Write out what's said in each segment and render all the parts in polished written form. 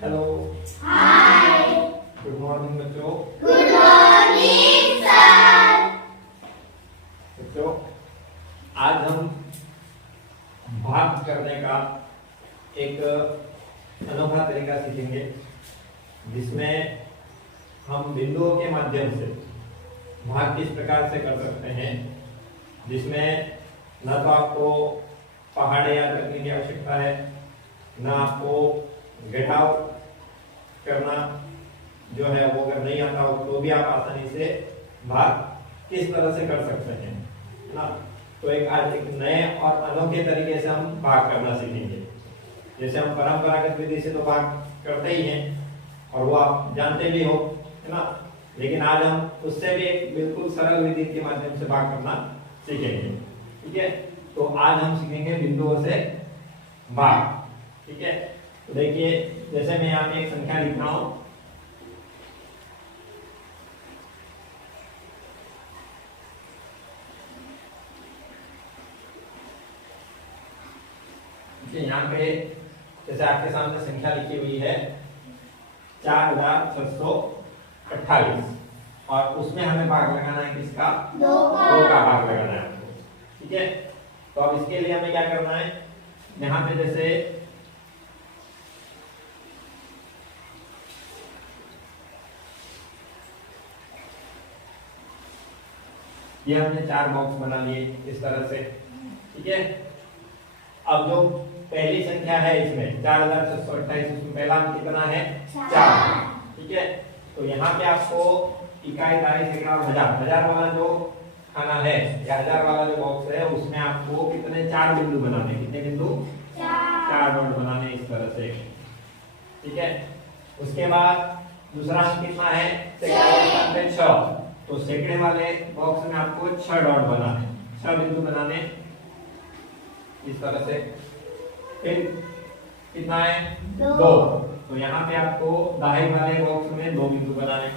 Hello. हाय। Good morning बच्चों। Good morning sir. बच्चों, आज हम भाग करने का एक अनोखा तरीका सीखेंगे, जिसमें हम बिंदुओं के माध्यम से भाग किस प्रकार से कर सकते हैं, जिसमें न तो आपको पहाड़े याद रखने की आवश्यकता है, न आपको गेट आउट करना जो है वो अगर नहीं आता हो तो भी आप आसानी से भाग किस तरह से कर सकते हैं ना। तो आज एक नए और अनोखे तरीके से हम भाग करना सीखेंगे। जैसे हम परंपरागत विधि से तो भाग करते ही हैं और वो आप जानते भी हो, है ना। लेकिन आज हम उससे भी एक बिल्कुल सरल विधि के माध्यम से भाग करना सीखेंगे। ठीक है, तो आज हम सीखेंगे बिंदुओं से भाग। ठीक है, तो देखिए, जैसे मैं यहाँ पे एक संख्या लिख रहा हूं, यहाँ पे जैसे आपके सामने संख्या लिखी हुई है 4628 और उसमें हमें भाग लगाना है किसका? दो का भाग लगाना है आपको। ठीक है, तो अब इसके लिए हमें क्या करना है, यहाँ पे जैसे ये हमने 4 बॉक्स बना लिए इस तरह से। ठीक है, अब जो पहली संख्या है इसमें 4628, इसमें पहला अंक कितना है? 4। ठीक है, तो यहाँ पे आपको इकाई, तारीख, सैकड़ा और हजार वाला जो खाना है या 1000 वाला जो बॉक्स है उसमें आपको कितने 4 बिंदु बनाने, कितने बिंदु? 4 डॉट बनाने इस तरह से। ठीक है, उसके बाद दूसरा अंक कितना है? सैकड़ा पे 6, तो सैकड़े वाले बॉक्स में आपको 6 डॉट बनाने, 6 बिंदु बनाने इस तरह से। फिर कितना है? 2, तो यहाँ पे आपको दहाई वाले बॉक्स में 2 बिंदु बनाने।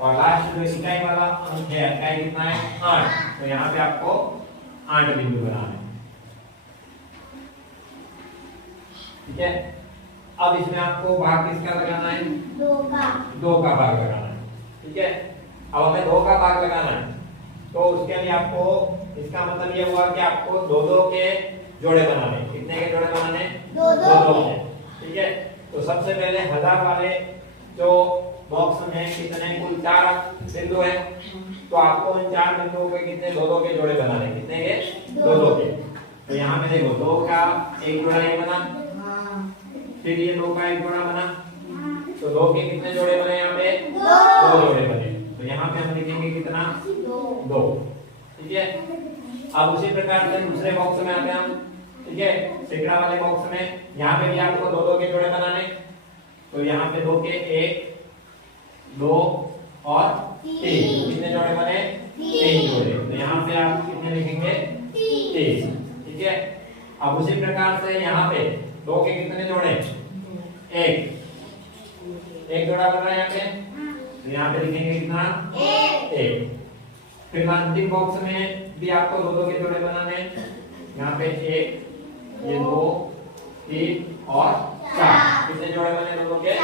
और लास्ट जो इकाई वाला अंक है, इकाई कितना है? 8, तो यहाँ पे आपको 8 बिंदु बनाने। ठीक है, अब इसमें आपको भाग किसका लगाना है? 2 का भाग लगाना है। ठीक है, अब हमें 2 का भाग लगाना है, तो उसके लिए आपको, इसका मतलब ये हुआ कि आपको 2-2 के जोड़े बनाने। कितने के जोड़े बनाने? 2-2 के। ठीक है, तो सबसे पहले 1000 वाले जो बॉक्स में कितने कुल 4 बिंदु है, तो आपको उन 4 बिंदुओं के कितने 2-2 के जोड़े बनाने। कितने के? 2-2 के। तो यहाँ पे देखो 2 का एक जोड़ा ये बना, फिर ये 2 का एक जोड़ा बना, तो 2 के कितने जोड़े बने? यहाँ पे 2 जोड़े बने। तो यहाँ पे हम लिखेंगे कितना? 2। ठीक है, अब उसी प्रकार से दूसरे बॉक्स में आते हैं हम। ठीक है, सैकड़ा वाले बॉक्स में यहाँ पे भी आपको 2-2 के जोड़े बनाने, तो यहाँ पे 2 के 1, 2 और 3, कितने जोड़े बने? 3 जोड़े। तो यहाँ पे आप कितने लिखेंगे? 30। ठीक है, अब उसी प्रकार से यहाँ पे 2 के कितने जोड़े? 1 जोड़ा बन रहा है यहाँ पे, तो यहाँ पे लिखेंगे कितना? 1। फिर अंतिम बॉक्स में भी आपको 2-2 के जोड़े बनाने, यहाँ पे 1, ये 2, 3 और 4, कितने जोड़े बने 2-2 के? 4।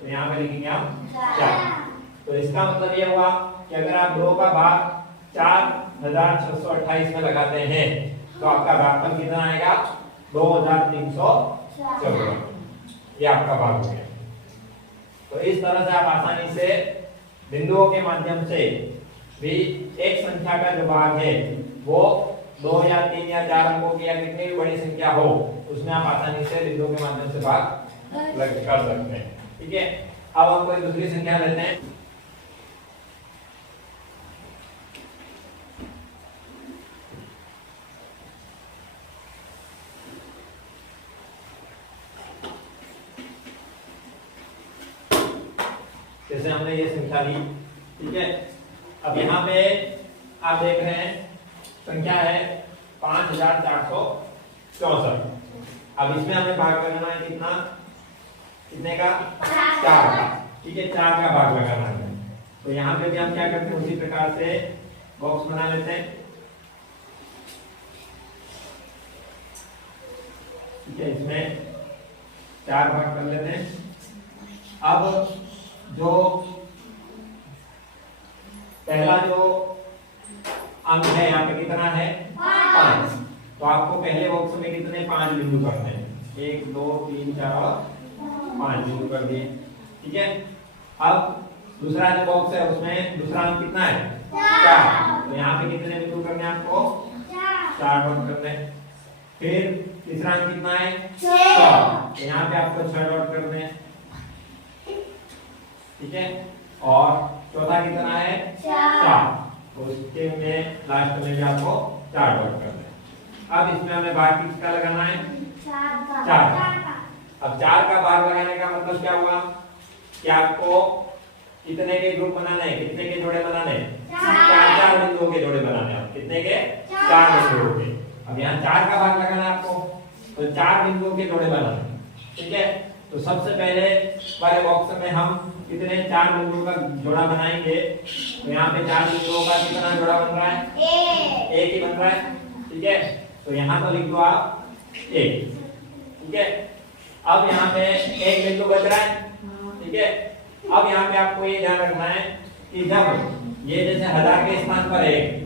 तो यहाँ पे लिखेंगे हम 4। तो इसका मतलब ये हुआ कि अगर आप 2 का भाग 4628 में लगाते हैं तो आपका भागफल कितना आएगा? 2314। ये आपका भाग हो गया। तो इस तरह से आप आसानी से बिंदुओं के माध्यम से भी एक संख्या का जो भाग है वो 2 या 3 या 4 अंकों की या कितनी भी बड़ी संख्या हो उसमें आप आसानी से बिंदुओं के माध्यम से भाग कर सकते हैं। ठीक है, अब हम कोई दूसरी संख्या लेते हैं। जैसे हमने ये संख्या ली। ठीक है, अब यहाँ पे आप देख रहे हैं संख्या है 5464। अब इसमें हमें भाग लगाना है कितना? कितने का? 4 का। ठीक है, 4 का भाग लगाना है। तो यहाँ पे भी हम क्या करते हैं, उसी प्रकार से बॉक्स बना लेते हैं। ठीक है, इसमें 4 भाग कर लेते हैं। अब जो पहला जो अंक है यहाँ पे कितना है 5, तो आपको पहले बॉक्स में कितने 5 बिंदु करने हैं, 1 2 3 4 और 5 बिंदु कर दिए। ठीक है, अब दूसरा जो बॉक्स है उसमें दूसरा अंक कितना है 4, तो यहाँ पे कितने बिंदु करने हैं आपको 4 डॉट करने हैं। फिर तीसरा अंक कितना है 6, तो यहाँ पे आपको 6 डॉट करने हैं। ठीक है, और चौथा कितना है 4, तो उसके में लास्ट में भी आपको 4 डॉट करने हैं। अब इसमें हमें भाग किसका लगाना है 4 का। अब 4 का भाग लगाने का मतलब क्या हुआ कि आपको कितने के ग्रुप बनाने हैं, कितने के जोड़े बनाने हैं 4 बिंदुओं के जोड़े बनाने हैं। कितने के 4 बिंदुओं के। अब यहाँ 4 का भाग लगाना है आपको, तो 4 बिंदुओं के जोड़े बनाने। ठीक है, तो सबसे पहले वाले बॉक्स में हम कितने 4 बिंदुओं का जोड़ा बनाएंगे, तो यहाँ पे 4 बिंदुओं का कितना जोड़ा बन रहा है एक ही बन रहा है। ठीक है, तो यहाँ तो लिख दो आप 1। ठीक है, अब यहाँ पे एक बिंदु बच रहा है। ठीक है, अब यहाँ पे आपको ये ध्यान रखना है कि जब ये जैसे 1000 के स्थान पर 1,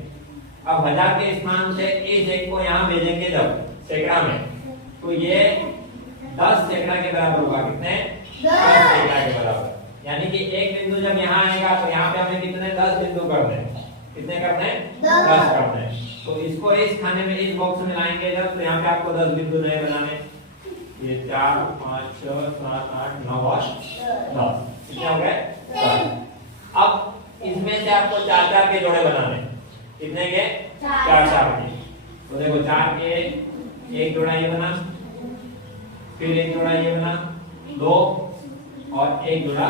अब 1000 के स्थान से इस 1 को यहाँ भेजेंगे जब सैकड़ा में, तो ये 10 सैकड़ा के बराबर होगा। कितने 10 सैकड़ा के बराबर। यानी कि एक बिंदु जब यहाँ आएगा तो यहाँ पे हमें कितने 10 बिंदु करने हैं। कितने करने हैं 10 करने हैं। तो इसको इस खाने में इस बॉक्स में लाएंगे जब, तो यहाँ पे आपको 10 बिंदु नए बनाने। ये 4 5 6 7 8 9 और 10 कितने हो गए। अब इसमें से आपको 4 के जोड़े बनाने। कितने के 4 के। तो देखो 4 के एक जोड़ा ये बना, फिर एक जोड़ा ये बना, 2 और एक जोड़ा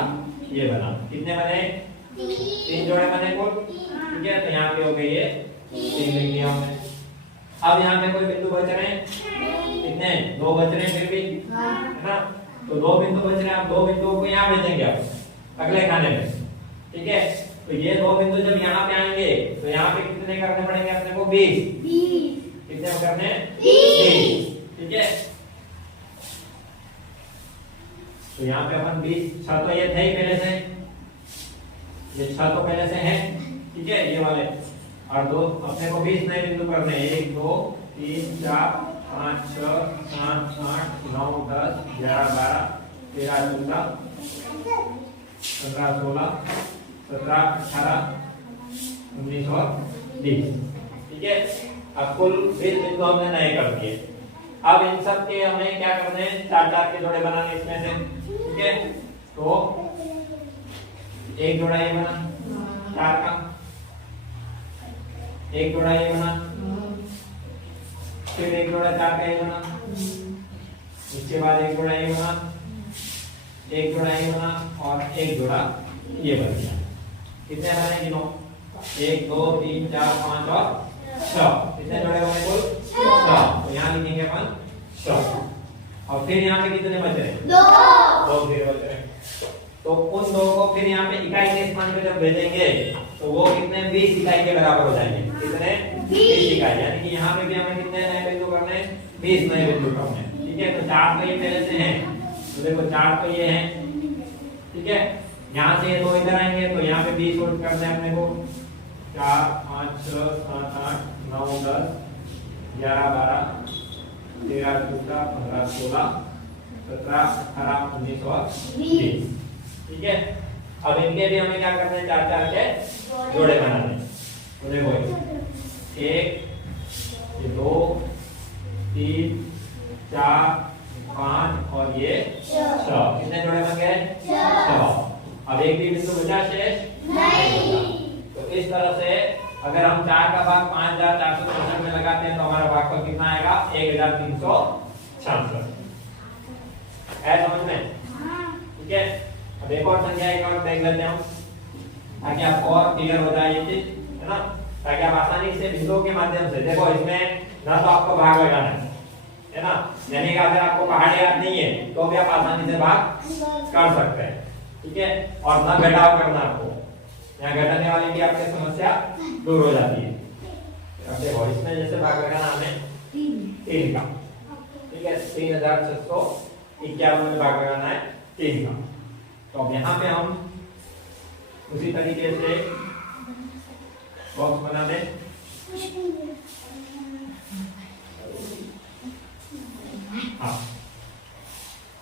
ये बना। कितने बने 3 जोड़े बने कुल। ठीक है, तो यहाँ पे हो गए ये 3 लिख दिया हमने। अब यहाँ पे कोई बिंदु बच रहे हैं कितने 2 बच रहे हैं फिर भी, है ना। तो 2 बिंदु बच रहे हैं, आप 2 बिंदुओं को यहाँ भेजेंगे आप अगले खाने में। ठीक है, तो ये 2 बिंदु जब यहाँ पे आएंगे तो यहाँ पे कितने करने पड़ेंगे अपने को 20। कितने करने 20। ठीक है, तो यहाँ पे अपन 20 6 तो ये थे ही पहले से, ये 6 तो पहले से हैं। ठीक है, ये वाले और 2 अपने को 20 नए बिंदु करने हैं। 1 2 3 4 5 6 7 8 9 10 11 12 13 14 15 16 17 18 19 और 20। ठीक है, अब कुल 20 बिंदु हमने नए कर दिए। अब इन सब के हमें क्या करने हैं 4 के जोड़े बनाने इसमें से। ठीक है, तो एक जोड़ा ये बना 4 का, एक जोड़ा ये बना, फिर एक जोड़ा 4 का ये बना, उसके बाद एक जोड़ा ये बना, एक जोड़ा ये बना और एक जोड़ा ये बन गया। कितने बने गिनो 1 2 3 4 5 और 6। कितने जोड़े बने कुल 6। तो यहाँ लिखेंगे अपन 6। और फिर यहाँ पे कितने बच रहे 2 फिर बच रहे। तो उन 2 को फिर यहाँ पे इकाई के स्थान पे जब भेजेंगे तो वो कितने 20 इकाई के बराबर हो जाएंगे। कितने 20 इकाई। यानी कि यहाँ पे भी हमें कितने नए बिंदु करने हैं 20 नए बिंदु करने हैं। ठीक है, तो 4 तो ये पहले से हैं, तो देखो 4 तो ये हैं। ठीक है, यहाँ से ये 2 इधर आएंगे तो यहाँ पे 20 और करने हैं अपने को 4 5 6 7 8 9 10 11 12 13 14 15 16 17 18 19 और 20। ठीक है, अब इनके भी हमें क्या करना है 4 के जोड़े बनाने। तो देखो 1 ये 2 3 4 5 और ये 6। कितने जोड़े बन गए 6। अब एक भी बिंदु बचा शेष नहीं। तो इस तरह से अगर हम 4 का भाग 5464 में लगाते हैं तो हमारा भागफल कितना आएगा 1366 है। समझ में। ठीक है, अब एक और संख्या एक और देख लेते हैं हम ताकि आपको और क्लियर हो जाए ये चीज, है ना, ताकि आप आसानी से बिंदुओं के माध्यम से देखो। इसमें ना तो आपको भाग लगाना है ना, यानी कि अगर आपको पहाड़ याद नहीं है तो भी आप आसानी से भाग कर सकते हैं। ठीक है, और ना घटाव करना आपको, यहाँ घटाने वाली भी आपकी समस्या दूर हो जाती है। अब देखो इसमें जैसे भाग लगाना हमें 3 का। ठीक है, 3666 51 में भाग लगाना है 3 का। तो अब यहाँ पे हम उसी तरीके से बॉक्स बना दें। हाँ,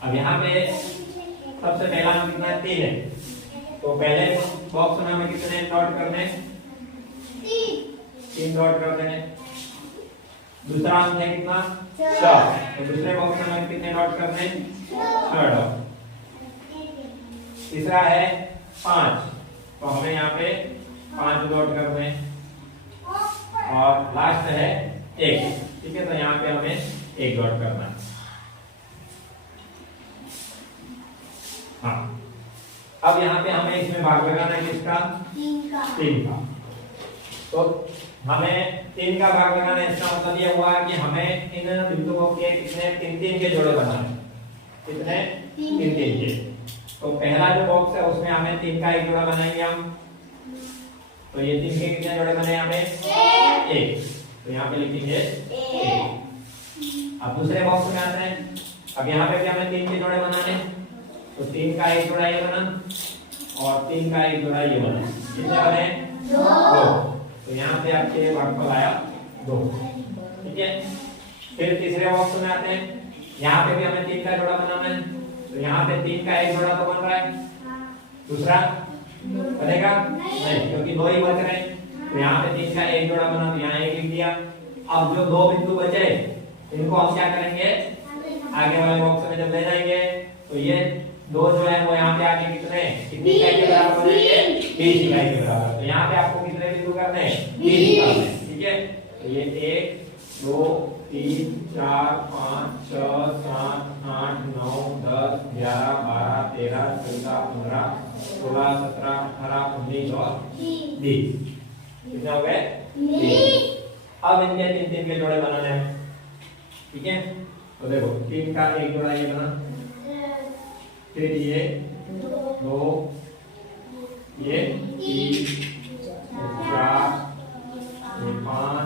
अब यहाँ पे सबसे पहला हम कितना है 3 है, तो पहले बॉक्स में हमें कितने डॉट करने, 3 डॉट कर देने। दूसरा अंक है कितना 4, तो दूसरे बॉक्स में हमें कितने डॉट करने, 6 डॉट। तीसरा है 5, तो हमें यहाँ पे 5 डॉट करने। और लास्ट है 1, ठीक है, तो यहाँ पे हमें 1 डॉट करना है। हाँ, अब यहाँ पे हमें इसमें भाग लगाना है किसका, 3 का। तो हमें 3 का भाग लगाना है, इसका मतलब ये हुआ कि हमें इन बिंदुओं के कितने 3 के जोड़े बनाने, कितने 3 के। तो पहला जो बॉक्स है उसमें हमें 3 का एक जोड़ा बनाएंगे हम, तो ये 3 के कितने जोड़े बने यहाँ पे, 1, तो यहाँ पे लिखेंगे 1। अब दूसरे बॉक्स में आते हैं, अब यहाँ पे भी हमें 3 के जोड़े बनाने, तो 3 का एक जोड़ा ये बना और 3 का एक जोड़ा ये बना, कितने बने, 2। तो यहाँ पे आपके भागफल आया 2, ठीक है। फिर तीसरे बॉक्स में आते हैं, यहाँ पे भी हमें 3 का जोड़ा बनाना है, तो यहाँ पे 3 का एक जोड़ा तो बन रहा है, दूसरा बनेगा नहीं, क्योंकि 2 ही बच रहे हैं। तो यहाँ पे 3 का एक जोड़ा बना, तो यहाँ 1 लिख दिया। अब जो 2 बिंदु बचे इनको हम क्या करेंगे, आगे वाले बॉक्स में जब ले जाएंगे तो ये 2 जो है वो यहाँ पे आके कितनी इकाई के बराबर बनेंगे, 20 इकाई के बराबर। तो यहाँ पे आपको कितने बिंदु करने हैं, 20 करने हैं, ठीक है। तो ये 1 2 3 4 5 6 7 8 9 10 11 12 13 14 15 16 17 18 19 और 20, कितने हो गए, 20। अब इनके 3 के जोड़े बनाने हैं, ठीक है। तो देखो 3 का एक जोड़ा ये बना, फिर ये 2, ये 3, 4, 5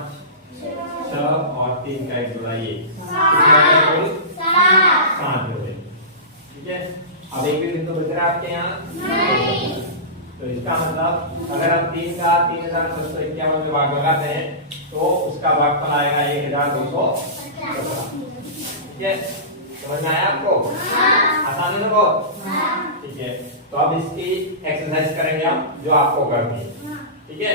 6 और 3 का एक जोड़ा ये, 7 जोड़े, ठीक है। अब एक भी बिंदु बच रहा है आपके यहाँ, तो इसका मतलब अगर आप 3 का 3951 में भाग लगाते हैं तो उसका भागफल आएगा 1217, ठीक है। समझ में आया आपको, आसानी से बहुत, ठीक है। तो अब इसकी एक्सरसाइज करेंगे हम जो आपको करनी है, ठीक है।